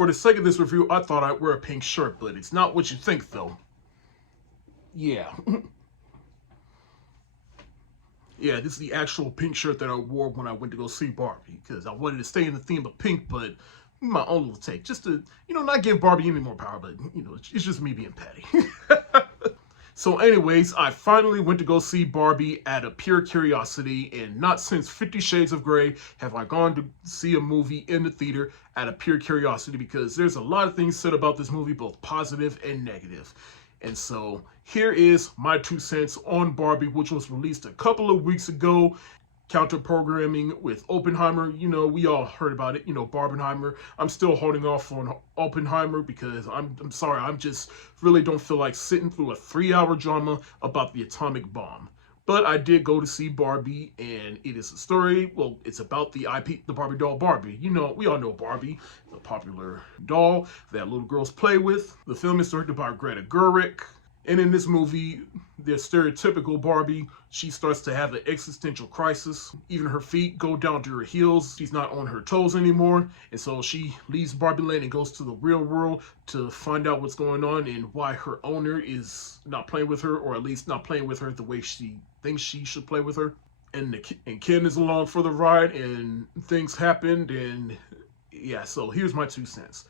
For the sake of this review, I thought I'd wear a pink shirt, but it's not what you think, though. Yeah. Yeah, this is the actual pink shirt that I wore when I went to go see Barbie, because I wanted to stay in the theme of pink, but my own little take, just to, not give Barbie any more power, but, it's just me being petty. So anyways, I finally went to go see Barbie out of pure curiosity, and not since 50 Shades of Grey have I gone to see a movie in the theater out of pure curiosity, because there's a lot of things said about this movie, both positive and negative. And so here is my 2 cents on Barbie, which was released a couple of weeks ago. Counter programming with Oppenheimer. We all heard about it. Barbenheimer. I'm still holding off on Oppenheimer because I'm sorry. I'm just really don't feel like sitting through a 3-hour drama about the atomic bomb. But I did go to see Barbie, and it is a story. Well, it's about the IP, the Barbie doll Barbie. We all know Barbie, the popular doll that little girls play with. The film is directed by Greta Gerwig. And in this movie, the stereotypical Barbie, she starts to have an existential crisis. Even her feet go down to her heels. She's not on her toes anymore. And so she leaves Barbie Land and goes to the real world to find out what's going on and why her owner is not playing with her, or at least not playing with her the way she thinks she should play with her. And Ken is along for the ride, and things happened, and yeah, so here's my 2 cents.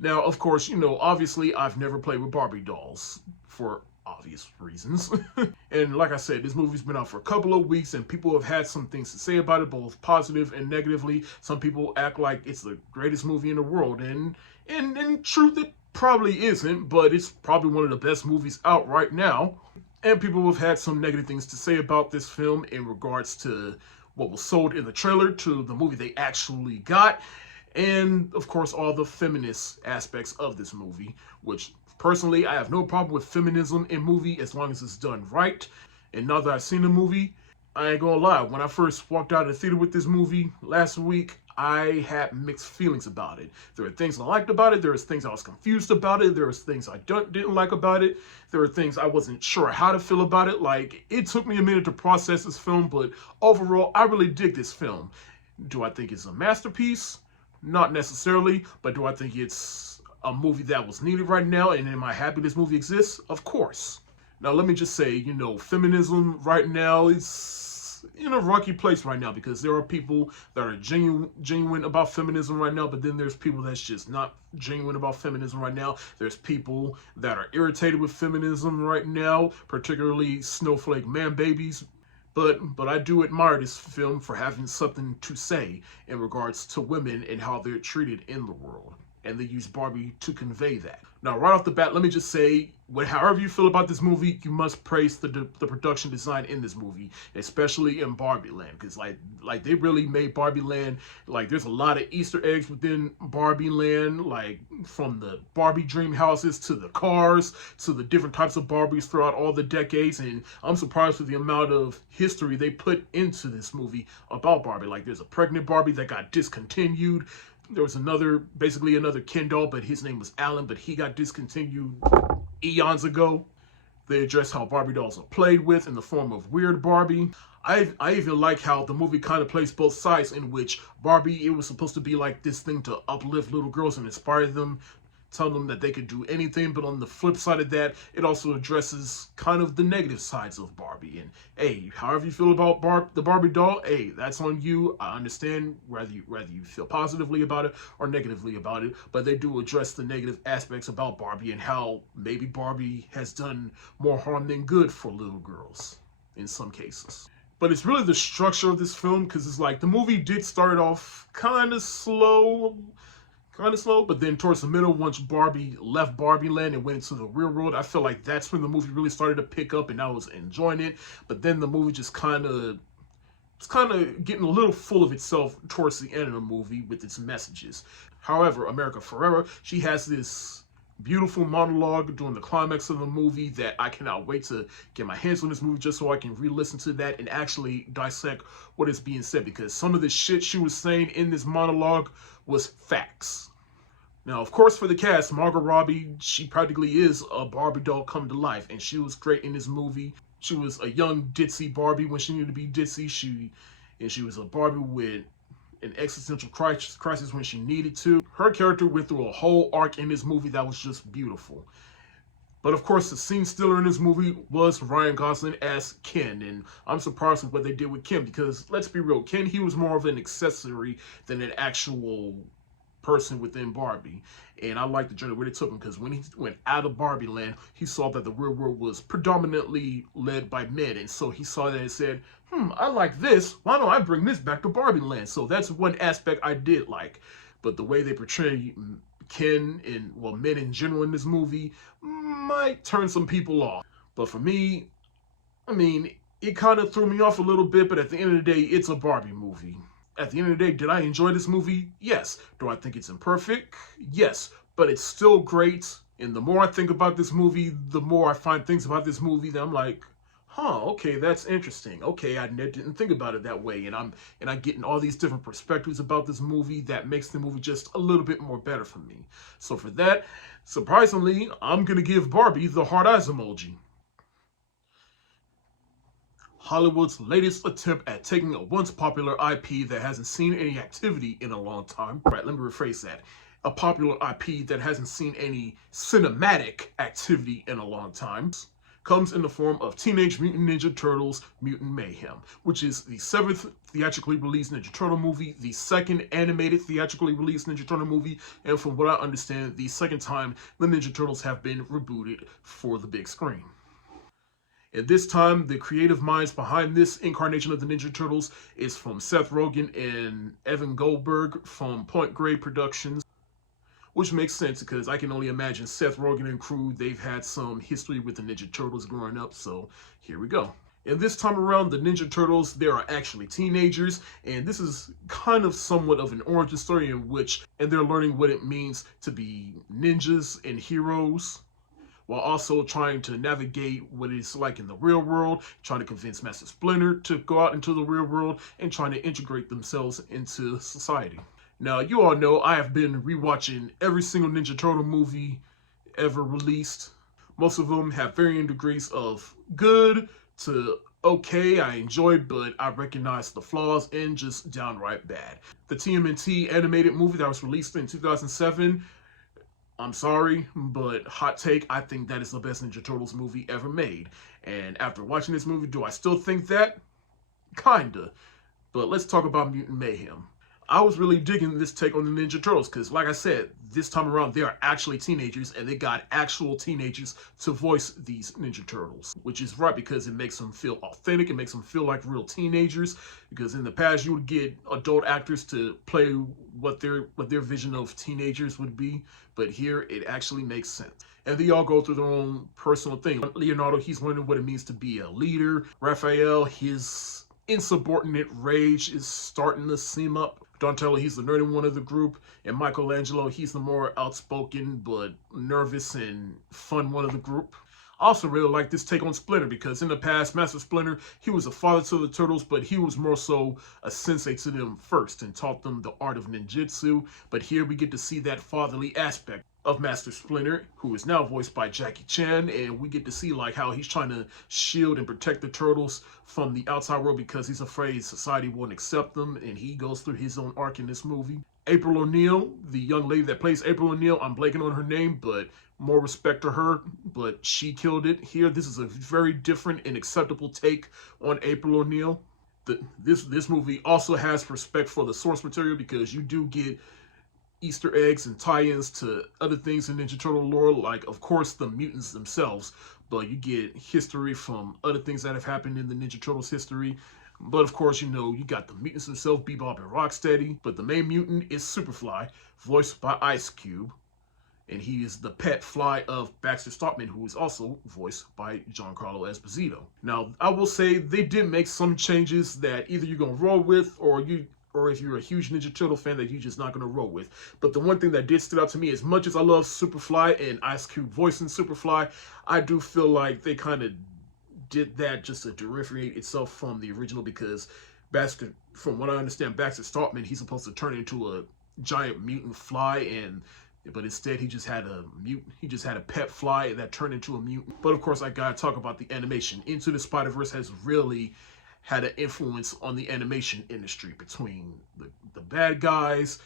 Now, of course, obviously I've never played with Barbie dolls for obvious reasons. And like I said, this movie's been out for a couple of weeks, and people have had some things to say about it, both positive and negatively. Some people act like it's the greatest movie in the world, and in truth, it probably isn't, but it's probably one of the best movies out right now. And people have had some negative things to say about this film in regards to what was sold in the trailer to the movie they actually got. And, of course, all the feminist aspects of this movie, which, personally, I have no problem with feminism in movie as long as it's done right. And now that I've seen the movie, I ain't gonna lie, when I first walked out of the theater with this movie last week, I had mixed feelings about it. There were things I liked about it, there was things I was confused about it, there was things I didn't like about it, there were things I wasn't sure how to feel about it. Like, it took me a minute to process this film, but overall, I really dig this film. Do I think it's a masterpiece? Not necessarily, but do I think it's a movie that was needed right now, and am I happy this movie exists? Of course. Now, let me just say, feminism right now is in a rocky place right now, because there are people that are genuine about feminism right now, but then there's people that's just not genuine about feminism right now. There's people that are irritated with feminism right now, particularly snowflake man babies. But I do admire this film for having something to say in regards to women and how they're treated in the world. And they use Barbie to convey that. Now, right off the bat, let me just say, however you feel about this movie, you must praise the production design in this movie, especially in Barbie Land, because like they really made Barbie Land. Like, there's a lot of Easter eggs within Barbie Land, like from the Barbie dream houses to the cars to the different types of Barbies throughout all the decades. And I'm surprised with the amount of history they put into this movie about Barbie. Like, there's a pregnant Barbie that got discontinued. There was basically another Ken doll, but his name was Alan, but he got discontinued eons ago. They address how Barbie dolls are played with in the form of Weird Barbie. I even like how the movie kind of plays both sides, in which Barbie, it was supposed to be like this thing to uplift little girls and inspire them, tell them that they could do anything. But on the flip side of that, it also addresses kind of the negative sides of Barbie. And hey, however you feel about the Barbie doll, hey, that's on you. I understand whether you feel positively about it or negatively about it, but they do address the negative aspects about Barbie and how maybe Barbie has done more harm than good for little girls in some cases. But it's really the structure of this film, because it's like the movie did start off kind of slow, but then towards the middle, once Barbie left Barbie Land and went into the real world, I feel like that's when the movie really started to pick up, and I was enjoying it. But then the movie just kind of getting a little full of itself towards the end of the movie with its messages. However, America Ferrera, she has this beautiful monologue during the climax of the movie that I cannot wait to get my hands on this movie just so I can re-listen to that and actually dissect what is being said, because some of the shit she was saying in this monologue was facts. Now, of course, for the cast, Margot Robbie, she practically is a Barbie doll come to life, and she was great in this movie. She was a young ditzy Barbie when she needed to be ditzy. She was a Barbie with an existential crisis when she needed to. Her character went through a whole arc in this movie that was just beautiful. But of course, the scene stealer in this movie was Ryan Gosling as Ken, and I'm surprised with what they did with Ken because let's be real, Ken, he was more of an accessory than an actual person within Barbie. And I like the journey where they took him because when he went out of Barbie land, he saw that the real world was predominantly led by men. And so he saw that and said, I like this. Why don't I bring this back to Barbie land? So that's one aspect I did like. But the way they portray Ken and, well, men in general in this movie might turn some people off. But for me, I mean, it kind of threw me off a little bit, but at the end of the day, it's a Barbie movie. At the end of the day, did I enjoy this movie? Yes. Do I think it's imperfect? Yes. But it's still great. And the more I think about this movie, the more I find things about this movie that I'm like, okay, that's interesting. Okay, I didn't think about it that way. And I'm getting all these different perspectives about this movie that makes the movie just a little bit more better for me. So for that, surprisingly, I'm going to give Barbie the heart eyes emoji. Hollywood's latest attempt at taking a once popular IP that hasn't seen any activity in a long time. Right, let me rephrase that. A popular IP that hasn't seen any cinematic activity in a long time comes in the form of Teenage Mutant Ninja Turtles Mutant Mayhem, which is the 7th theatrically released Ninja Turtle movie, the 2nd animated theatrically released Ninja Turtle movie, and from what I understand, the 2nd time the Ninja Turtles have been rebooted for the big screen. And this time, the creative minds behind this incarnation of the Ninja Turtles is from Seth Rogen and Evan Goldberg from Point Grey Productions, which makes sense because I can only imagine Seth Rogen and crew, they've had some history with the Ninja Turtles growing up, so here we go. And this time around, the Ninja Turtles, they are actually teenagers, and this is kind of somewhat of an origin story in which, and they're learning what it means to be ninjas and heroes, while also trying to navigate what it's like in the real world, trying to convince Master Splinter to go out into the real world, and trying to integrate themselves into society. Now, you all know I have been rewatching every single Ninja Turtle movie ever released. Most of them have varying degrees of good to okay, I enjoyed, but I recognize the flaws and just downright bad. The TMNT animated movie that was released in 2007, I'm sorry, but hot take, I think that is the best Ninja Turtles movie ever made. And after watching this movie, do I still think that? Kinda. But let's talk about Mutant Mayhem. I was really digging this take on the Ninja Turtles because, like I said, this time around, they are actually teenagers and they got actual teenagers to voice these Ninja Turtles, which is right because it makes them feel authentic. It makes them feel like real teenagers because in the past, you would get adult actors to play what their vision of teenagers would be, but here it actually makes sense. And they all go through their own personal thing. Leonardo, he's learning what it means to be a leader. Raphael, his insubordinate rage is starting to seem up. Donatello, he's the nerdy one of the group, and Michelangelo, he's the more outspoken but nervous and fun one of the group. I also really like this take on Splinter because in the past, Master Splinter, he was a father to the Turtles, but he was more so a sensei to them first and taught them the art of ninjutsu. But here we get to see that fatherly aspect of Master Splinter, who is now voiced by Jackie Chan, and we get to see like how he's trying to shield and protect the Turtles from the outside world because he's afraid society won't accept them, and he goes through his own arc in this movie. April O'Neil, the young lady that plays April O'Neil, I'm blanking on her name, but more respect to her, but she killed it here. This is a very different and acceptable take on April O'Neil. This movie also has respect for the source material because you do get Easter eggs and tie-ins to other things in Ninja Turtle lore, like, of course, the mutants themselves, but you get history from other things that have happened in the Ninja Turtles history. But, of course, you know, you got the mutants themselves, Bebop and Rocksteady, but the main mutant is Superfly, voiced by Ice Cube, and he is the pet fly of Baxter Stockman, who is also voiced by Giancarlo Esposito. Now, I will say they did make some changes that either you're going to roll with or if you're a huge Ninja Turtle fan that you're just not going to roll with. But the one thing that did stood out to me, as much as I love Superfly and Ice Cube voicing Superfly, I do feel like they kind of did that just to differentiate itself from the original because Baxter, from what I understand, Baxter Stockman, he's supposed to turn into a giant mutant fly, but instead he just had a pet fly that turned into a mutant. But of course, I gotta talk about the animation. Into the Spider-Verse has really had an influence on the animation industry between the bad guys,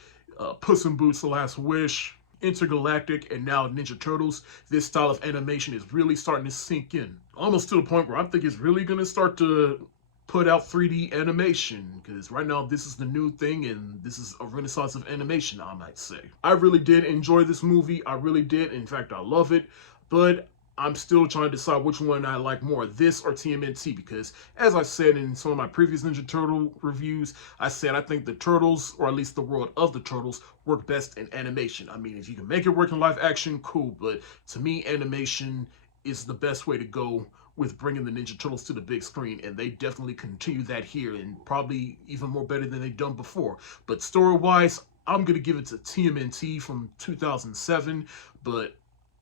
Puss in Boots: The Last Wish, Intergalactic, and now Ninja Turtles. This style of animation is really starting to sink in, almost to the point where I think it's really going to start to put out 3D animation, because right now this is the new thing and this is a renaissance of animation, I might say. I really did enjoy this movie. I really did. In fact, I love it, but I'm still trying to decide which one I like more, this or TMNT, because as I said in some of my previous Ninja Turtle reviews, I said I think the Turtles, or at least the world of the Turtles, work best in animation. I mean, if you can make it work in live action, cool, but to me, animation is the best way to go with bringing the Ninja Turtles to the big screen, and they definitely continue that here, and probably even more better than they've done before. But story-wise, I'm going to give it to TMNT from 2007, but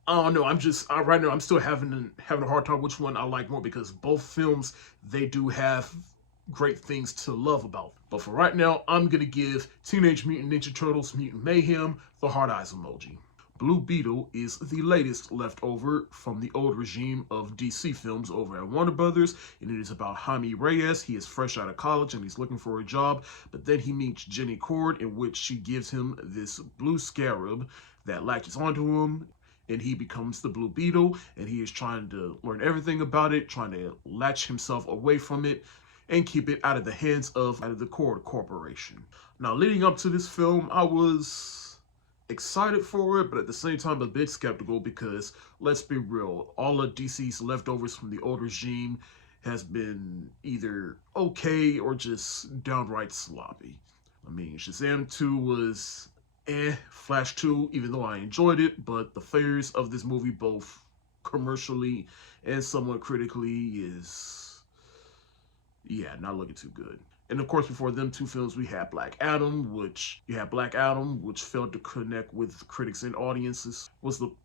I don't know. Right now I'm still having a hard time which one I like more, because both films, they do have great things to love about. But for right now, I'm gonna give Teenage Mutant Ninja Turtles: Mutant Mayhem the hard eyes emoji. Blue Beetle is the latest leftover from the old regime of DC films over at Warner Brothers, and it is about Jaime Reyes. He is fresh out of college and he's looking for a job, but then he meets Jenny Cord, in which she gives him this blue scarab that latches onto him, and he becomes the Blue Beetle, and he is trying to learn everything about it, trying to latch himself away from it, and keep it out of the hands of the Cord Corporation. Now, leading up to this film, I was excited for it, but at the same time a bit skeptical, because let's be real, all of DC's leftovers from the old regime has been either okay or just downright sloppy. I mean, Shazam 2 was Flash 2, even though I enjoyed it, but the failures of this movie, both commercially and somewhat critically, is, yeah, not looking too good. And of course, before them two films, we had Black Adam, which failed to connect with critics and audiences.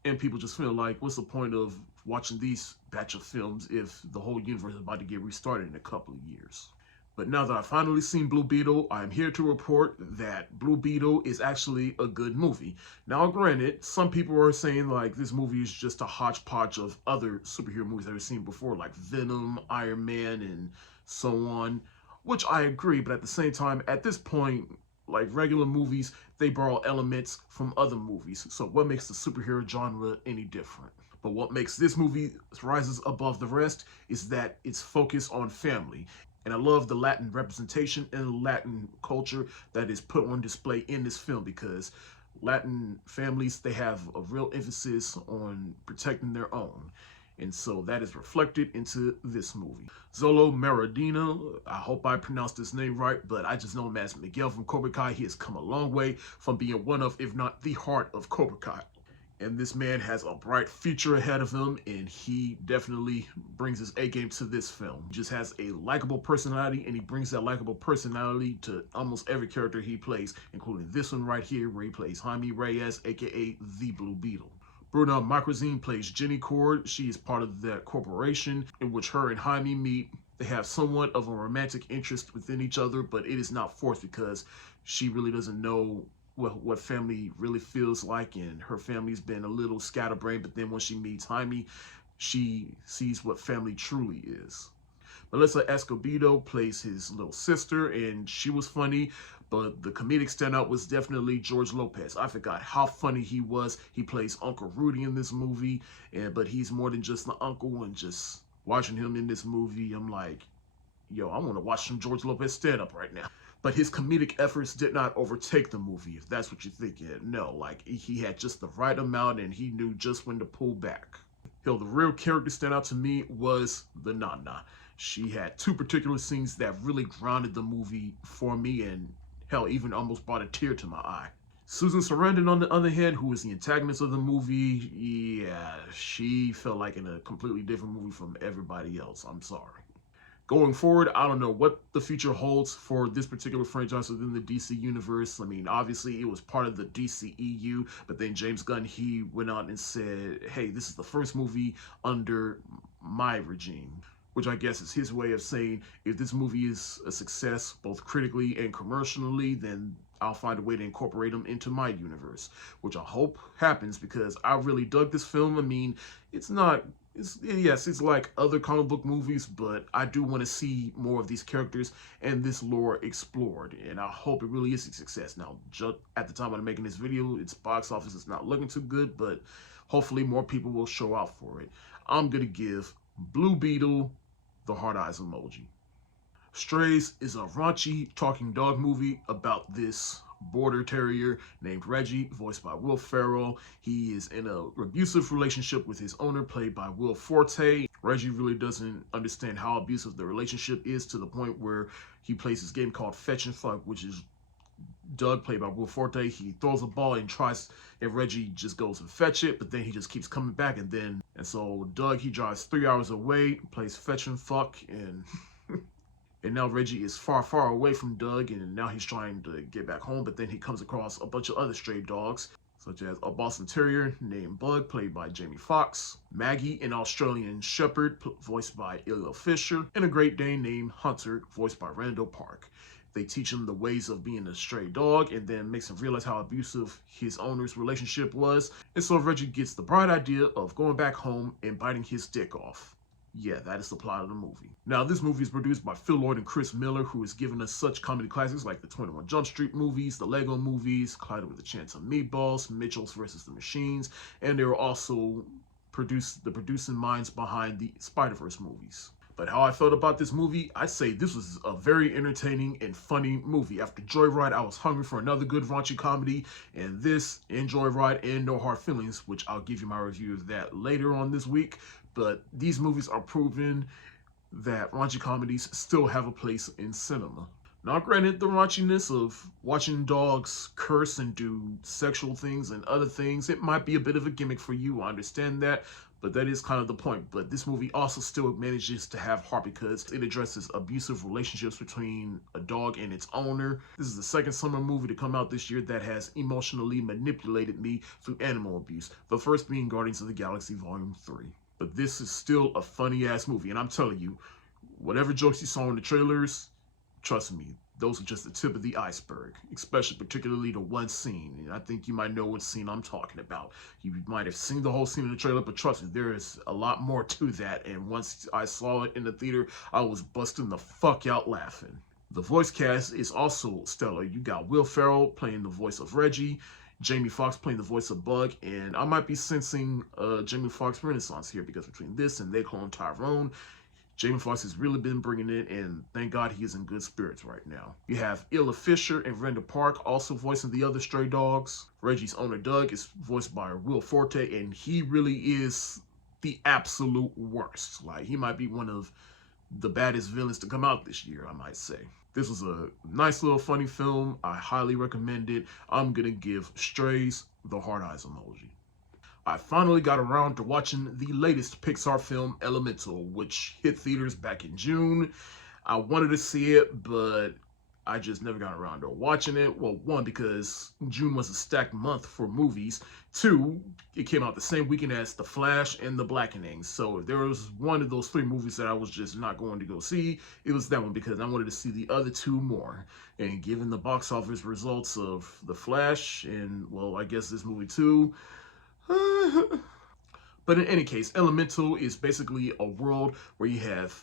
And people just feel like, what's the point of watching these batch of films if the whole universe is about to get restarted in a couple of years? But now that I've finally seen Blue Beetle, I'm here to report that Blue Beetle is actually a good movie. Now, granted, some people are saying like this movie is just a hodgepodge of other superhero movies that I've seen before, like Venom, Iron Man, and so on, which I agree, but at the same time, at this point, like regular movies, they borrow elements from other movies. So what makes the superhero genre any different? But what makes this movie rises above the rest is that it's focused on family. And I love the Latin representation and Latin culture that is put on display in this film, because Latin families, they have a real emphasis on protecting their own. And so that is reflected into this movie. Zolo Maradina, I hope I pronounced his name right, but I just know him as Miguel from Cobra Kai. He has come a long way from being one of, if not the heart of Cobra Kai. And this man has a bright future ahead of him, and he definitely brings his A game to this film. He just has a likable personality, and he brings that likable personality to almost every character he plays, including this one right here, where he plays Jaime Reyes, aka the Blue Beetle. Bruna Marquezine plays Jenny Cord. She is part of that corporation in which her and Jaime meet. They have somewhat of a romantic interest within each other, but it is not forced, because she really doesn't know what family really feels like, and her family's been a little scatterbrained, but then when she meets Jaime, she sees what family truly is. Melissa Escobedo plays his little sister, and she was funny, but the comedic standout was definitely George Lopez. I forgot how funny he was. He plays Uncle Rudy in this movie, but he's more than just the uncle, and just watching him in this movie, I'm like, yo, I want to watch some George Lopez stand-up right now. But his comedic efforts did not overtake the movie, if that's what you're thinking. No, like, he had just the right amount, and he knew just when to pull back. Hell, the real character standout to me was the Nana. She had two particular scenes that really grounded the movie for me, and hell, even almost brought a tear to my eye. Susan Sarandon, on the other hand, who is the antagonist of the movie, yeah, she felt like in a completely different movie from everybody else. I'm sorry. Going forward, I don't know what the future holds for this particular franchise within the DC universe. I mean, obviously, it was part of the DCEU, but then James Gunn, he went out and said, hey, this is the first movie under my regime, which I guess is his way of saying, if this movie is a success, both critically and commercially, then I'll find a way to incorporate them into my universe, which I hope happens, because I really dug this film. I mean, it's not Yes, it's like other comic book movies, but I do want to see more of these characters and this lore explored, and I hope it really is a success. Now, at the time I'm making this video, its box office is not looking too good, but hopefully more people will show out for it. I'm gonna give Blue Beetle the heart eyes emoji. Strays is a raunchy talking dog movie about this border terrier named Reggie, voiced by Will Ferrell. He is in an abusive relationship with his owner, played by Will Forte. Reggie really doesn't understand how abusive the relationship is, to the point where he plays this game called Fetch and Fuck, which is Doug, played by Will Forte. He throws a ball and tries, and Reggie just goes and fetch it, but then he just keeps coming back, and so Doug, he drives 3 hours away, plays Fetch and Fuck, and and now Reggie is far, far away from Doug, and now he's trying to get back home, but then he comes across a bunch of other stray dogs, such as a Boston Terrier named Bug, played by Jamie Foxx, Maggie, an Australian Shepherd, voiced by Illa Fisher, and a Great Dane named Hunter, voiced by Randall Park. They teach him the ways of being a stray dog, and then makes him realize how abusive his owner's relationship was, and so Reggie gets the bright idea of going back home and biting his dick off. Yeah, that is the plot of the movie. Now, this movie is produced by Phil Lord and Chris Miller, who has given us such comedy classics like the 21 Jump Street movies, the Lego movies, Clyde with a Chance of Meatballs, Mitchells vs. the Machines, and they were also the producing minds behind the Spider-Verse movies. But how I felt about this movie, I'd say this was a very entertaining and funny movie. After Joyride, I was hungry for another good raunchy comedy, and this, and Joyride, and No Hard Feelings, which I'll give you my review of that later on this week. But these movies are proven that raunchy comedies still have a place in cinema. Now, granted, the raunchiness of watching dogs curse and do sexual things and other things, it might be a bit of a gimmick for you, I understand that, but that is kind of the point. But this movie also still manages to have heart because it addresses abusive relationships between a dog and its owner. This is the second summer movie to come out this year that has emotionally manipulated me through animal abuse, the first being Guardians of the Galaxy Volume 3. But this is still a funny-ass movie, and I'm telling you, whatever jokes you saw in the trailers, trust me, those are just the tip of the iceberg, especially particularly the one scene. And I think you might know what scene I'm talking about. You might have seen the whole scene in the trailer, but trust me, there is a lot more to that. And once I saw it in the theater, I was busting the fuck out laughing. The voice cast is also stellar. You got Will Ferrell playing the voice of Reggie, Jamie Foxx playing the voice of Bug, and I might be sensing Jamie Foxx renaissance here, because between this and They Clone Tyrone, Jamie Foxx has really been bringing it, and thank God he is in good spirits right now. You have Illa Fisher and Randall Park also voicing the other stray dogs. Reggie's owner, Doug, is voiced by Will Forte, and he really is the absolute worst. Like, he might be one of the baddest villains to come out this year, I might say. This was a nice little funny film. I highly recommend it. I'm gonna give Strays the heart eyes emoji. I finally got around to watching the latest Pixar film, Elemental, which hit theaters back in June. I wanted to see it, but I just never got around to watching it. Well, one, because June was a stacked month for movies. Two, it came out the same weekend as The Flash and The Blackening. So if there was one of those three movies that I was just not going to go see, it was that one, because I wanted to see the other two more. And given the box office results of The Flash and, well, I guess this movie too, but in any case, Elemental is basically a world where you have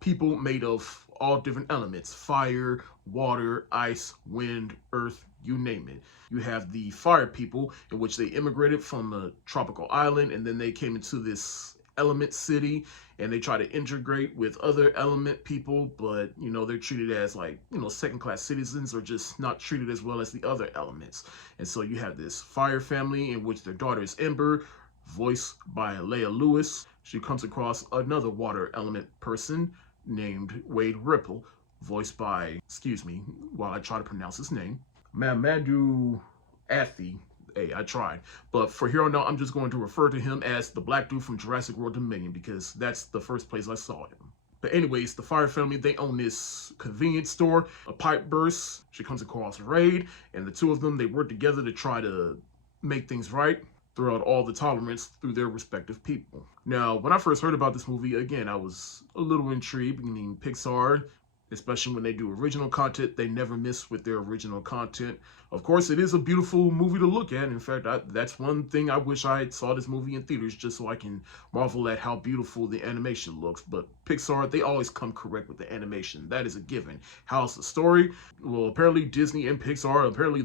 people made of all different elements: fire, water, ice, wind, earth, you name it. You have the fire people, in which they immigrated from a tropical island, and then they came into this element city, and they try to integrate with other element people, but you know, they're treated as, like, you know, second-class citizens, or just not treated as well as the other elements. And so you have this fire family, in which their daughter is Ember, voiced by Leah Lewis. She comes across another water element person named Wade Ripple, voiced by, excuse me while I try to pronounce his name, Mamadou Athie. Hey, I tried. But for here on out, I'm just going to refer to him as the black dude from Jurassic World Dominion, because that's the first place I saw him. But anyways, the fire family, they own this convenience store. A pipe bursts. She comes across Raid, and the two of them, they work together to try to make things right throughout all the tolerance through their respective people. Now, when I first heard about this movie, again, I was a little intrigued. I mean, Pixar, especially when they do original content. They never miss with their original content. Of course, it is a beautiful movie to look at. In fact, that's one thing I wish I saw this movie in theaters just so I can marvel at how beautiful the animation looks. But Pixar, they always come correct with the animation. That is a given. How's the story? Well, apparently Disney and Pixar, apparently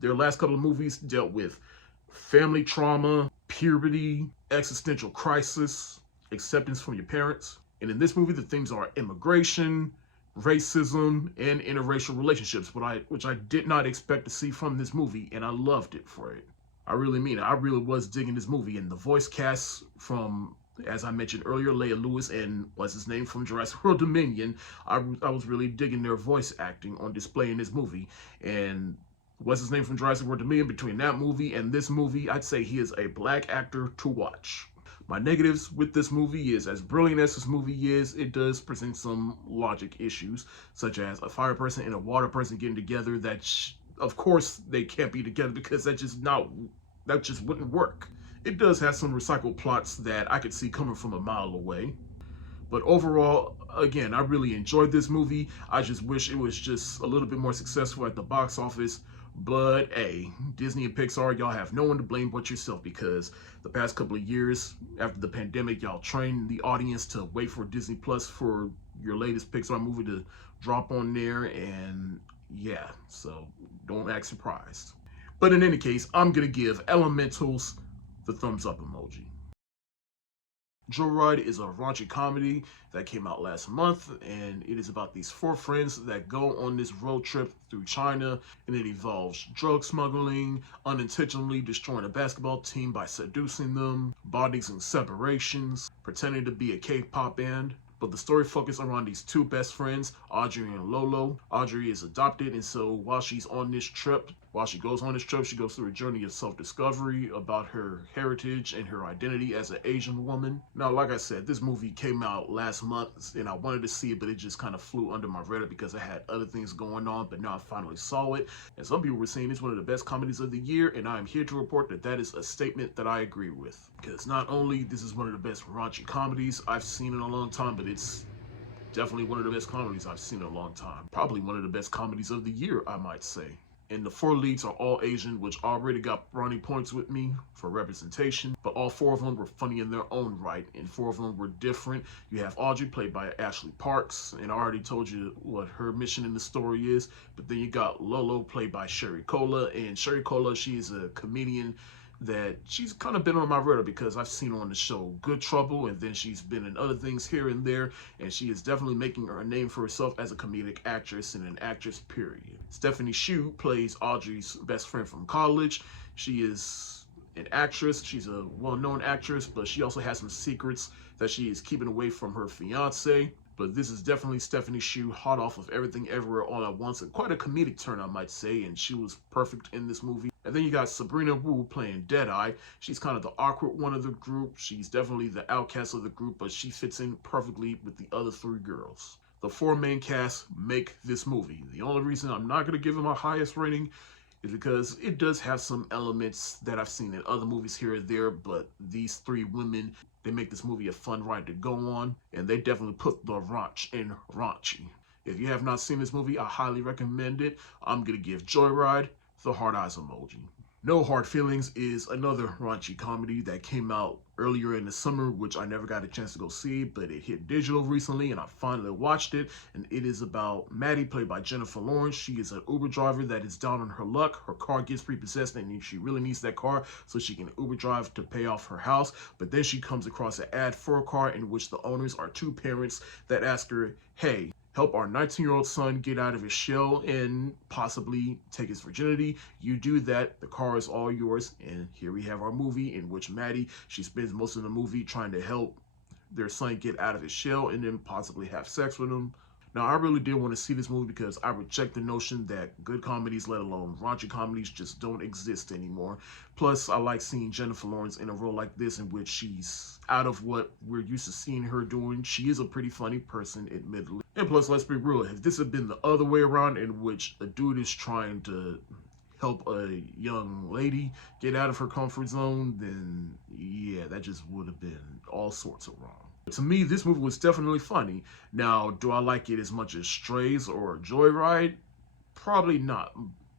their last couple of movies dealt with family trauma, puberty, existential crisis, acceptance from your parents. And in this movie, the themes are immigration, racism, and interracial relationships, which I did not expect to see from this movie, and I loved it for it. I really mean it. I really was digging this movie, and the voice cast from, as I mentioned earlier, Leia Lewis and what's his name from Jurassic World Dominion, I was really digging their voice acting on display in this movie. And what's his name from Jurassic World Dominion, between that movie and this movie, I'd say he is a black actor to watch. My negatives with this movie is, as brilliant as this movie is, it does present some logic issues, such as a fire person and a water person getting together. Of course, they can't be together because that just wouldn't work. It does have some recycled plots that I could see coming from a mile away. But overall, again, I really enjoyed this movie. I just wish it was just a little bit more successful at the box office. But hey, Disney and Pixar, y'all have no one to blame but yourself, because the past couple of years after the pandemic, y'all trained the audience to wait for Disney Plus for your latest Pixar movie to drop on there. And yeah, so don't act surprised. But in any case, I'm going to give Elementals the thumbs up emoji. Joyride is a raunchy comedy that came out last month, and it is about these four friends that go on this road trip through China, and it involves drug smuggling, unintentionally destroying a basketball team by seducing them, bondings and separations, pretending to be a K-pop band. But the story focuses around these two best friends, Audrey and Lolo. Audrey is adopted, and so while she goes on this trip, she goes through a journey of self-discovery about her heritage and her identity as an Asian woman. Now, like I said, this movie came out last month, and I wanted to see it, but it just kind of flew under my radar because I had other things going on, but now I finally saw it. And some people were saying it's one of the best comedies of the year, and I am here to report that that is a statement that I agree with. Because not only this is one of the best raunchy comedies I've seen in a long time, but it's definitely one of the best comedies I've seen in a long time. Probably one of the best comedies of the year, I might say. And the four leads are all Asian, which already got brownie points with me for representation. But all four of them were funny in their own right, and four of them were different. You have Audrey, played by Ashley Parks, and I already told you what her mission in the story is. But then you got Lolo, played by Sherry Cola, and Sherry Cola, she's a comedian that she's kind of been on my radar because I've seen her on the show Good Trouble, and then she's been in other things here and there, and she is definitely making her a name for herself as a comedic actress and an actress, period. Stephanie Hsu plays Audrey's best friend from college. She is an actress. She's a well-known actress, but she also has some secrets that she is keeping away from her fiance. But this is definitely Stephanie Hsu, hot off of Everything Everywhere All at Once, and quite a comedic turn, I might say, and she was perfect in this movie. And then you got Sabrina Wu playing Deadeye. She's kind of the awkward one of the group. She's definitely the outcast of the group, but she fits in perfectly with the other three girls. The four main cast make this movie. The only reason I'm not going to give it my highest rating is because it does have some elements that I've seen in other movies here and there, but these three women, they make this movie a fun ride to go on, and they definitely put the raunch in raunchy. If you have not seen this movie, I highly recommend it. I'm going to give Joyride the hard eyes emoji. No Hard Feelings is another raunchy comedy that came out earlier in the summer, which I never got a chance to go see, but it hit digital recently and I finally watched it. And it is about Maddie, played by Jennifer Lawrence. She is an Uber driver that is down on her luck. Her car gets repossessed and she really needs that car so she can Uber drive to pay off her house. But then she comes across an ad for a car in which the owners are two parents that ask her, hey, help our 19-year-old son get out of his shell and possibly take his virginity. You do that, the car is all yours. And here we have our movie in which Maddie, she spends most of the movie trying to help their son get out of his shell and then possibly have sex with him. Now, I really did want to see this movie because I reject the notion that good comedies, let alone raunchy comedies, just don't exist anymore. Plus, I like seeing Jennifer Lawrence in a role like this in which she's out of what we're used to seeing her doing. She is a pretty funny person, admittedly. And plus, let's be real, if this had been the other way around in which a dude is trying to help a young lady get out of her comfort zone, then yeah, that just would have been all sorts of wrong. To me, this movie was definitely funny. Now, do I like it as much as Strays or Joyride? Probably not.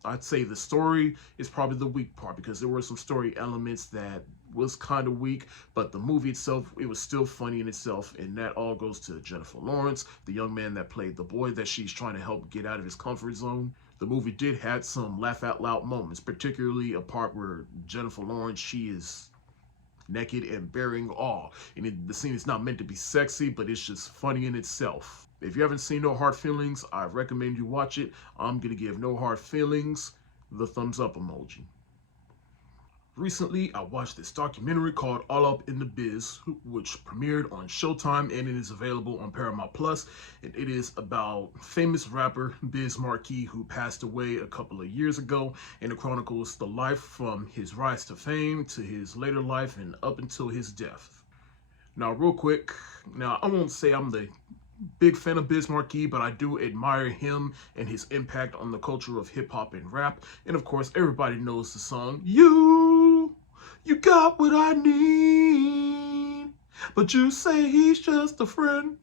I'd say the story is probably the weak part because there were some story elements that was kind of weak, but the movie itself, it was still funny in itself, and that all goes to Jennifer Lawrence, the young man that played the boy that she's trying to help get out of his comfort zone. The movie did have some laugh out loud moments, particularly a part where Jennifer Lawrence, she is naked and bearing all. And the scene is not meant to be sexy, but it's just funny in itself. If you haven't seen No Hard Feelings, I recommend you watch it. I'm going to give No Hard Feelings the thumbs up emoji. Recently, I watched this documentary called All Up in the Biz, which premiered on Showtime and it is available on Paramount Plus. And it is about famous rapper Biz Markie, who passed away a couple of years ago, and it chronicles the life from his rise to fame to his later life and up until his death. Now, real quick, now I won't say I'm the big fan of Biz Markie, but I do admire him and his impact on the culture of hip hop and rap. And of course, everybody knows the song, You got what I need, but you say he's just a friend.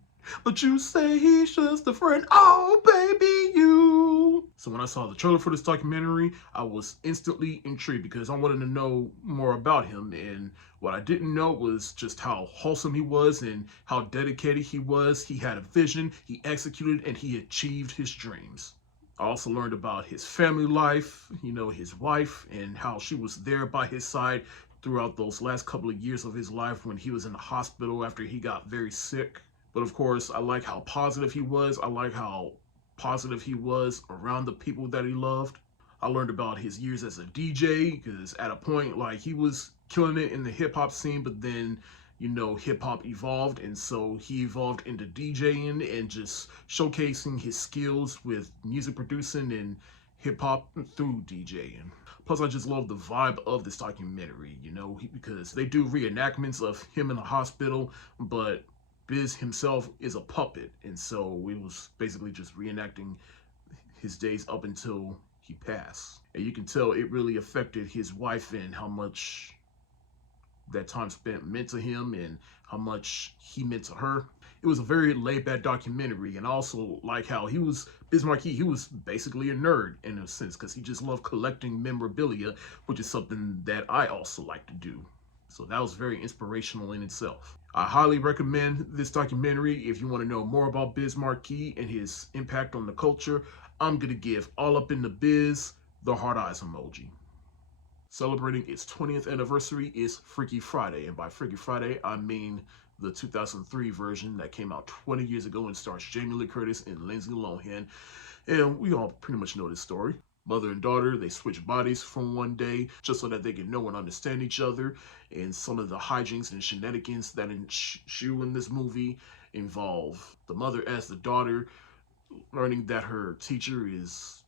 But you say he's just a friend. Oh, baby, you. So when I saw the trailer for this documentary, I was instantly intrigued because I wanted to know more about him. And what I didn't know was just how wholesome he was and how dedicated he was. He had a vision, he executed, and he achieved his dreams. I also learned about his family life, his wife, and how she was there by his side throughout those last couple of years of his life when he was in the hospital after he got very sick. But of course, I like how positive he was. I like how positive he was around the people that he loved. I learned about his years as a DJ because at a point, like, he was killing it in the hip hop scene, but then, hip hop evolved. And so he evolved into DJing and just showcasing his skills with music producing and hip hop through DJing. Plus, I just love the vibe of this documentary, because they do reenactments of him in the hospital, but Biz himself is a puppet, and so it was basically just reenacting his days up until he passed. And you can tell it really affected his wife and how much that time spent meant to him and how much he meant to her. It was a very laid-back documentary, and I also like how Biz Markie, he was basically a nerd in a sense because he just loved collecting memorabilia, which is something that I also like to do. So that was very inspirational in itself. I highly recommend this documentary. If you want to know more about Biz Markie and his impact on the culture, I'm going to give All Up in the Biz the heart eyes emoji. Celebrating its 20th anniversary is Freaky Friday, and by Freaky Friday, I mean the 2003 version that came out 20 years ago and stars Jamie Lee Curtis and Lindsay Lohan. And we all pretty much know this story. Mother and daughter, they switch bodies from one day just so that they can know and understand each other. And some of the hijinks and shenanigans that ensue in this movie involve the mother as the daughter learning that her teacher is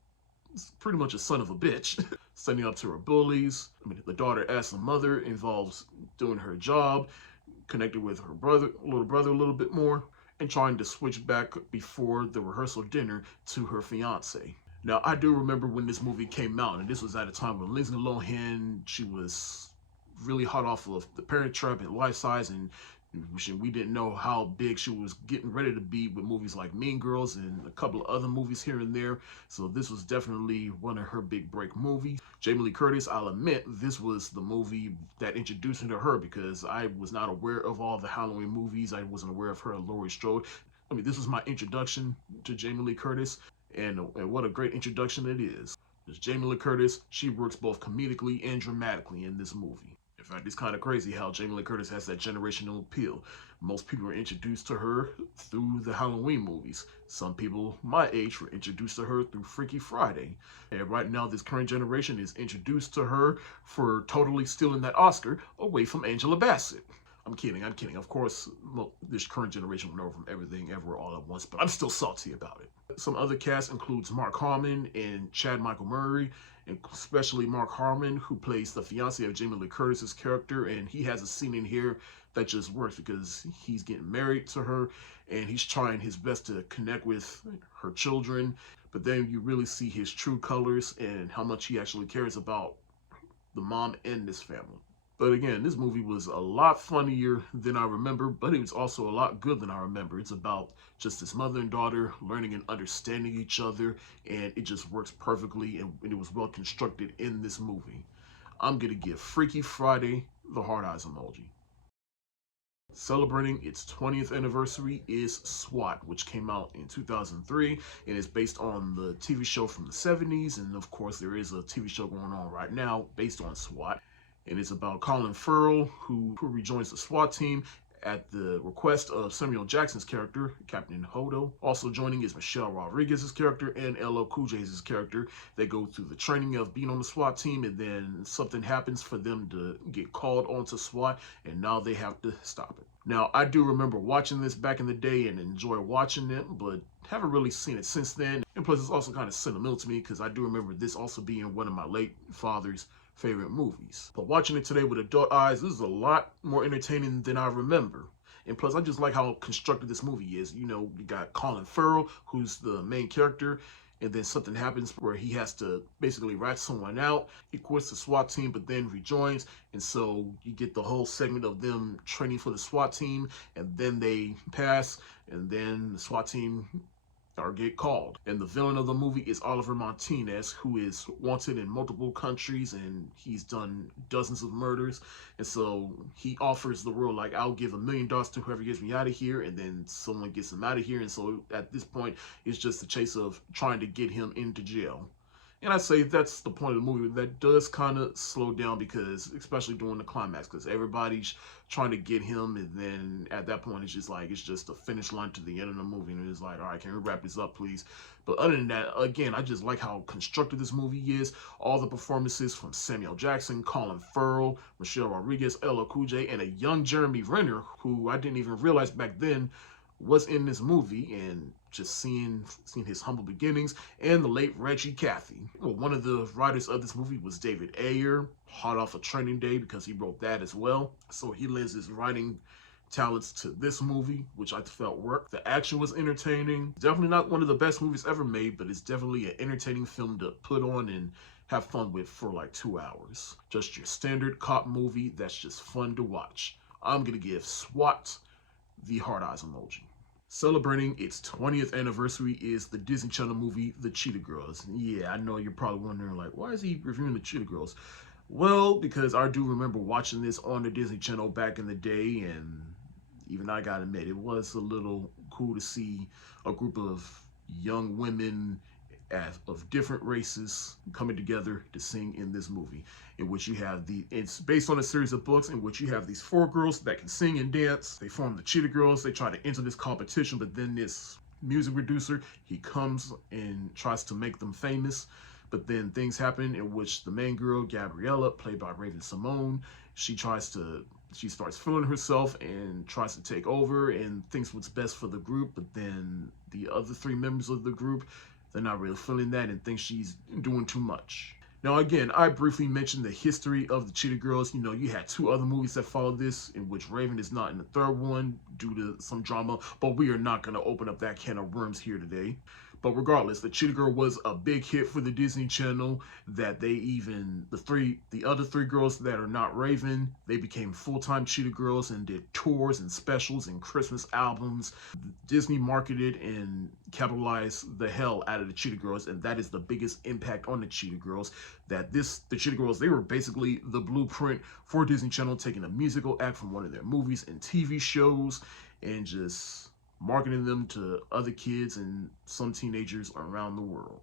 pretty much a son of a bitch, standing up to her bullies. The daughter as the mother involves doing her job, connected with her little brother a little bit more, and trying to switch back before the rehearsal dinner to her fiance. Now, I do remember when this movie came out, and this was at a time when Lindsay Lohan, she was really hot off of The Parent Trap and Life Size, and we didn't know how big she was getting ready to be with movies like Mean Girls and a couple of other movies here and there. So this was definitely one of her big break movies. Jamie Lee Curtis, I'll admit, this was the movie that introduced me to her because I was not aware of all the Halloween movies. I wasn't aware of her and Laurie Strode. This was my introduction to Jamie Lee Curtis, and what a great introduction it is. Because Jamie Lee Curtis, she works both comedically and dramatically in this movie. In fact, it's kind of crazy how Jamie Lee Curtis has that generational appeal. Most people are introduced to her through the Halloween movies. Some people my age were introduced to her through Freaky Friday. And right now, this current generation is introduced to her for totally stealing that Oscar away from Angela Bassett. I'm kidding. Of course, this current generation will know from Everything Ever All at Once, but I'm still salty about it. Some other cast includes Mark Harmon and Chad Michael Murray, and especially Mark Harmon, who plays the fiance of Jamie Lee Curtis's character, and he has a scene in here that just works because he's getting married to her, and he's trying his best to connect with her children, but then you really see his true colors and how much he actually cares about the mom and this family. But again, this movie was a lot funnier than I remember, but it was also a lot good than I remember. It's about just this mother and daughter learning and understanding each other, and it just works perfectly, and it was well constructed in this movie. I'm gonna give Freaky Friday the hard eyes emoji. Celebrating its 20th anniversary is SWAT, which came out in 2003 and is based on the TV show from the 70s. And of course, there is a TV show going on right now based on SWAT. And it's about Colin Farrell, who rejoins the SWAT team at the request of Samuel Jackson's character, Captain Hodo. Also joining is Michelle Rodriguez's character and LL Cool J's character. They go through the training of being on the SWAT team, and then something happens for them to get called onto SWAT, and now they have to stop it. Now, I do remember watching this back in the day and enjoy watching it, but haven't really seen it since then. And plus, it's also kind of sentimental to me because I do remember this also being one of my late father's favorite movies. But watching it today with adult eyes, this is a lot more entertaining than I remember. And plus, I just like how constructed this movie is. You know, you got Colin Farrell, who's the main character, and then something happens where he has to basically rat someone out. He quits the SWAT team, but then rejoins, and so you get the whole segment of them training for the SWAT team, and then they pass, and then the SWAT team or get called. And the villain of the movie is Oliver Martinez, who is wanted in multiple countries, and he's done dozens of murders. And so he offers the world, like, I'll give $1 million to whoever gets me out of here, and then someone gets him out of here. And so at this point, it's just a chase of trying to get him into jail. And I say that's the point of the movie. That does kind of slow down because, especially during the climax, because everybody's trying to get him, and then at that point, it's just like, it's just a finish line to the end of the movie, and it's like, all right, can we wrap this up, please? But other than that, again, I just like how constructed this movie is. All the performances from Samuel Jackson, Colin Farrell, Michelle Rodriguez, LL Cool J, and a young Jeremy Renner, who I didn't even realize back then was in this movie, and just seeing his humble beginnings, and the late Reggie Cathy. Well, one of the writers of this movie was David Ayer, hot off of Training Day because he wrote that as well. So he lends his writing talents to this movie, which I felt worked. The action was entertaining. Definitely not one of the best movies ever made, but it's definitely an entertaining film to put on and have fun with for like 2 hours. Just your standard cop movie that's just fun to watch. I'm gonna give SWAT the hard eyes emoji. Celebrating its 20th anniversary is the Disney Channel movie, The Cheetah Girls. Yeah, I know you're probably wondering, like, why is he reviewing The Cheetah Girls? Well, because I do remember watching this on the Disney Channel back in the day, and even I gotta admit, it was a little cool to see a group of young women of different races coming together to sing in this movie, in which you have it's based on a series of books in which you have these 4 girls that can sing and dance. They form the Cheetah Girls. They try to enter this competition, but then this music producer, he comes and tries to make them famous. But then things happen in which the main girl, Gabriella, played by Raven-Symone, she starts feeling herself and tries to take over and thinks what's best for the group. But then the other 3 members of the group, they're not really feeling that and think she's doing too much. Now, again, I briefly mentioned the history of the Cheetah Girls. You know, you had 2 other movies that followed this, in which Raven is not in the 3rd one due to some drama, but we are not going to open up that can of worms here today. But regardless, the Cheetah Girl was a big hit for the Disney Channel, that they even, the other 3 girls that are not Raven, they became full-time Cheetah Girls and did tours and specials and Christmas albums. Disney marketed and capitalized the hell out of the Cheetah Girls, and that is the biggest impact on the Cheetah Girls. The Cheetah Girls, they were basically the blueprint for Disney Channel, taking a musical act from one of their movies and TV shows and just marketing them to other kids and some teenagers around the world.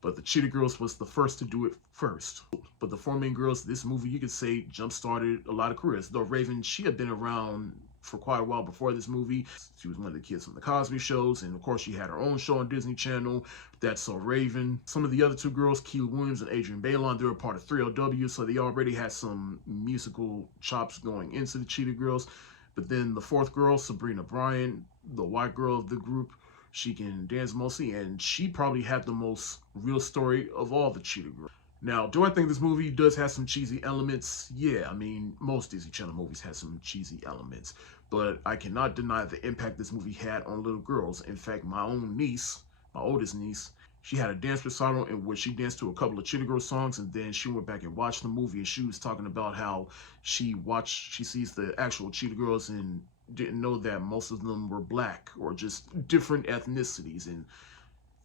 But the Cheetah Girls was the first to do it first. But the 4 main girls, this movie, you could say, jump-started a lot of careers. Though Raven, she had been around for quite a while before this movie. She was one of the kids from the Cosby shows, and of course she had her own show on Disney Channel, That's So Raven. Some of the other 2 girls, Keely Williams and Adrienne Bailon, they were part of 3LW, so they already had some musical chops going into the Cheetah Girls. But then the 4th girl, Sabrina Bryan, the white girl of the group, she can dance mostly, and she probably had the most real story of all the Cheetah Girls. Now, do I think this movie does have some cheesy elements? Yeah, I mean, most Disney Channel movies have some cheesy elements, but I cannot deny the impact this movie had on little girls. In fact, my own niece, my oldest niece, She had a dance recital in which she danced to a couple of Cheetah Girls songs, and then she went back and watched the movie, and she was talking about how she sees the actual Cheetah Girls and didn't know that most of them were black or just different ethnicities, and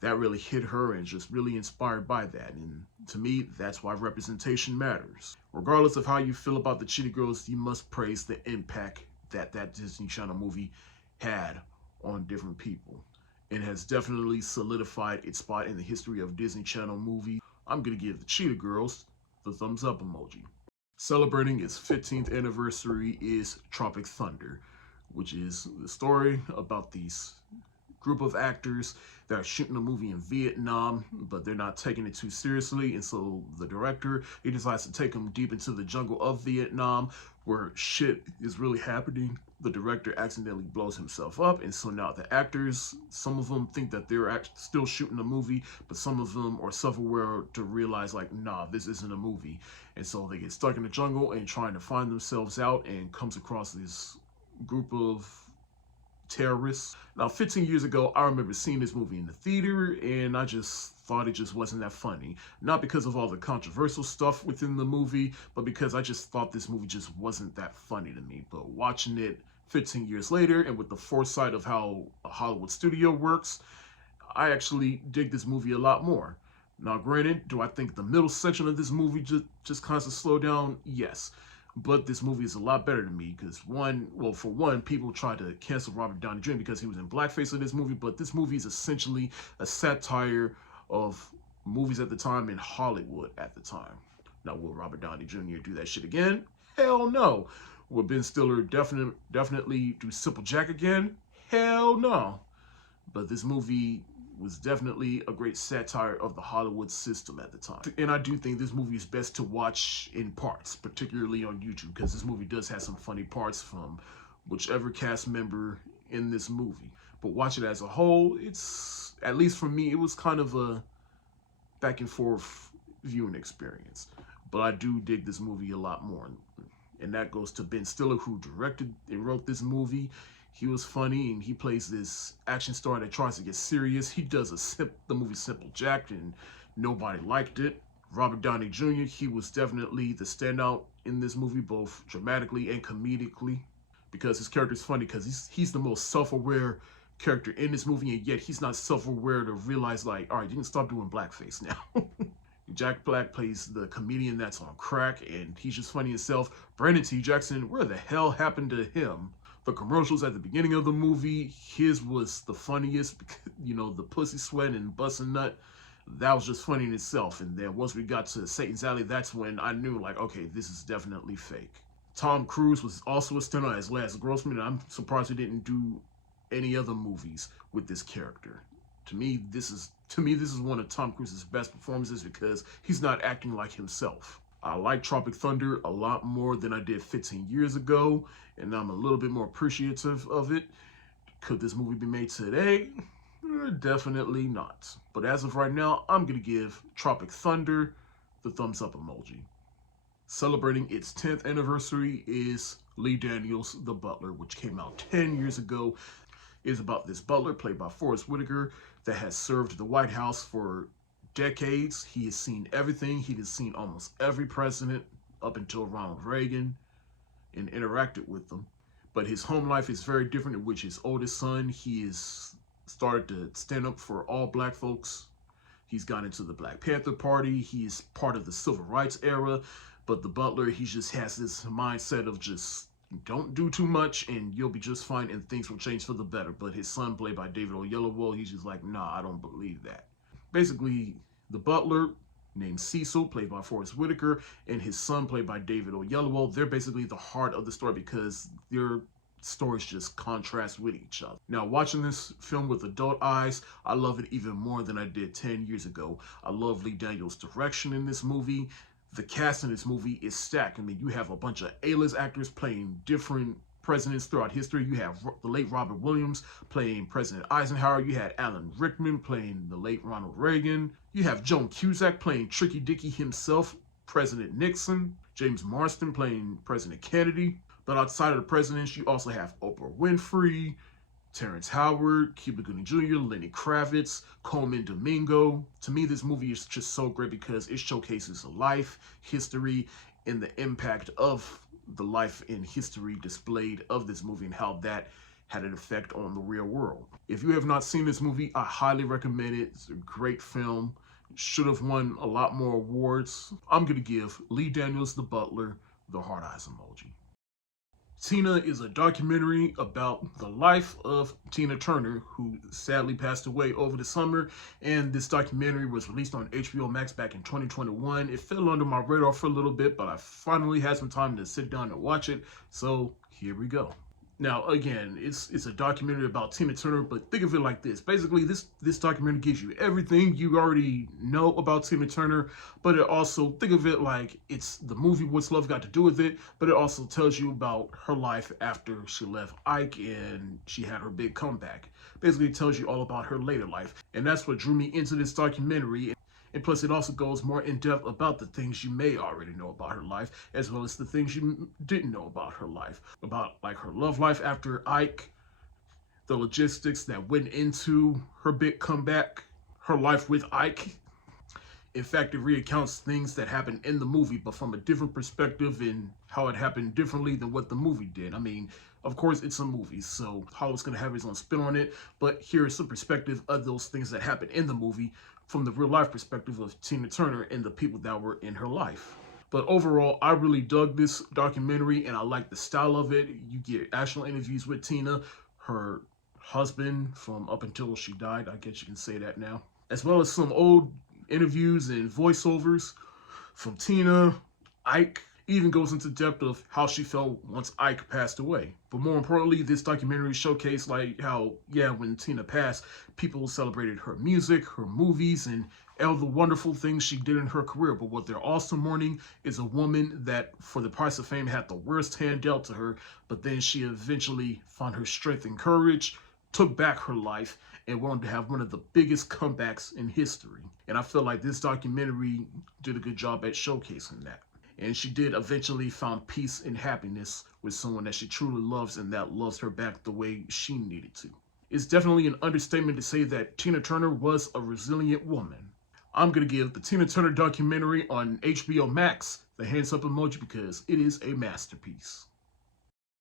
that really hit her and just really inspired by that. And to me, that's why representation matters. Regardless of how you feel about the Cheetah Girls, you must praise the impact that that Disney Channel movie had on different people, and has definitely solidified its spot in the history of Disney Channel movies. I'm gonna give the Cheetah Girls the thumbs up emoji. Celebrating its 15th anniversary is Tropic Thunder, which is the story about these group of actors that are shooting a movie in Vietnam, but they're not taking it too seriously, and so the director, he decides to take them deep into the jungle of Vietnam where shit is really happening. The director accidentally blows himself up, and so now the actors, some of them think that they're still shooting a movie, but some of them are self-aware to realize, like, nah, this isn't a movie. And so they get stuck in the jungle and trying to find themselves out, and comes across this group of terrorists. Now, 15 years ago, I remember seeing this movie in the theater, and I just thought it just wasn't that funny. Not because of all the controversial stuff within the movie, but because I just thought this movie just wasn't that funny to me. But watching it 15 years later, and with the foresight of how a Hollywood studio works, I actually dig this movie a lot more. Now, granted, do I think the middle section of this movie just kind of slowed down? Yes. But this movie is a lot better to me because for one, people tried to cancel Robert Downey Jr. because he was in blackface in this movie, but this movie is essentially a satire of movies at the time in Hollywood at the time. Now, will Robert Downey Jr. do that shit again? Hell no. Will Ben Stiller definitely do Simple Jack again? Hell no. But this movie was definitely a great satire of the Hollywood system at the time. And I do think this movie is best to watch in parts, particularly on YouTube, because this movie does have some funny parts from whichever cast member in this movie. But watch it as a whole, it's, at least for me, it was kind of a back and forth viewing experience. But I do dig this movie a lot more. And that goes to Ben Stiller, who directed and wrote this movie. He was funny, and he plays this action star that tries to get serious. He does the movie Simple Jack, and nobody liked it. Robert Downey Jr., he was definitely the standout in this movie, both dramatically and comedically, because his character is funny, because he's the most self-aware character in this movie, and yet he's not self-aware to realize, like, all right, you can stop doing blackface now. Jack Black plays the comedian that's on crack, and he's just funny himself. Brandon T. Jackson, where the hell happened to him? The commercials at the beginning of the movie, his was the funniest, you know, the pussy sweat and busting nut, that was just funny in itself. And then once we got to Satan's Alley, that's when I knew, like, okay, this is definitely fake. Tom Cruise was also a standout as Last Grossman, and I'm surprised he didn't do any other movies with this character. To me, this is one of Tom Cruise's best performances because he's not acting like himself. I like Tropic Thunder a lot more than I did 15 years ago, and I'm a little bit more appreciative of it. Could this movie be made today? Definitely not. But as of right now, I'm going to give Tropic Thunder the thumbs up emoji. Celebrating its 10th anniversary is Lee Daniels' The Butler, which came out 10 years ago. It is about this butler, played by Forest Whitaker, that has served the White House for decades. He has seen everything. He has seen almost every president up until Ronald Reagan and interacted with them. But his home life is very different, in which his oldest son, he has started to stand up for all black folks. He's gone into the Black Panther Party. He's part of the Civil Rights era. But the butler, he just has this mindset of just don't do too much and you'll be just fine and things will change for the better. But his son, played by David Oyelowo, he's just like, nah, I don't believe that. Basically, the butler, named Cecil, played by Forest Whitaker, and his son, played by David Oyelowo, they're basically the heart of the story because their stories just contrast with each other. Now, watching this film with adult eyes, I love it even more than I did 10 years ago. I love Lee Daniels' direction in this movie. The cast in this movie is stacked. I mean, you have a bunch of A-list actors playing different presidents throughout history. You have the late Robert Williams playing President Eisenhower. You had Alan Rickman playing the late Ronald Reagan. You have Joan Cusack playing Tricky Dicky himself, President Nixon. James Marsden playing President Kennedy. But outside of the presidents, you also have Oprah Winfrey, Terrence Howard, Cuba Gooding Jr., Lenny Kravitz, Coleman Domingo. To me, this movie is just so great because it showcases life, history, and the impact of the life and history displayed of this movie and how that had an effect on the real world. If you have not seen this movie, I highly recommend it. It's a great film. Should have won a lot more awards. I'm going to give Lee Daniels, the Butler, the heart eyes emoji. Tina is a documentary about the life of Tina Turner, who sadly passed away over the summer. And this documentary was released on HBO Max back in 2021. It fell under my radar for a little bit, but I finally had some time to sit down and watch it. So here we go. Now, again, it's a documentary about Tina Turner, but think of it like this. Basically, this documentary gives you everything you already know about Tina Turner, but it also, think of it like it's the movie What's Love Got to Do with It, but it also tells you about her life after she left Ike and she had her big comeback. Basically, it tells you all about her later life, and that's what drew me into this documentary. And plus, it also goes more in depth about the things you may already know about her life, as well as the things you didn't know about her life. About like her love life after Ike, the logistics that went into her big comeback, her life with Ike. In fact, it recounts things that happened in the movie, but from a different perspective and how it happened differently than what the movie did. I mean, of course, it's a movie, so Hollywood's going to have his own spin on it, but here's some perspective of those things that happened in the movie from the real life perspective of Tina Turner and the people that were in her life. But overall, I really dug this documentary and I like the style of it. You get actual interviews with Tina, her husband from up until she died, I guess you can say that now, as well as some old interviews and voiceovers from Tina, Ike. Even goes into depth of how she felt once Ike passed away. But more importantly, this documentary showcased like how, yeah, when Tina passed, people celebrated her music, her movies, and all the wonderful things she did in her career. But what they're also mourning is a woman that, for the price of fame, had the worst hand dealt to her, but then she eventually found her strength and courage, took back her life, and wanted to have one of the biggest comebacks in history. And I feel like this documentary did a good job at showcasing that. And she did eventually find peace and happiness with someone that she truly loves and that loves her back the way she needed to. It's definitely an understatement to say that Tina Turner was a resilient woman. I'm going to give the Tina Turner documentary on HBO Max the hands up emoji because it is a masterpiece.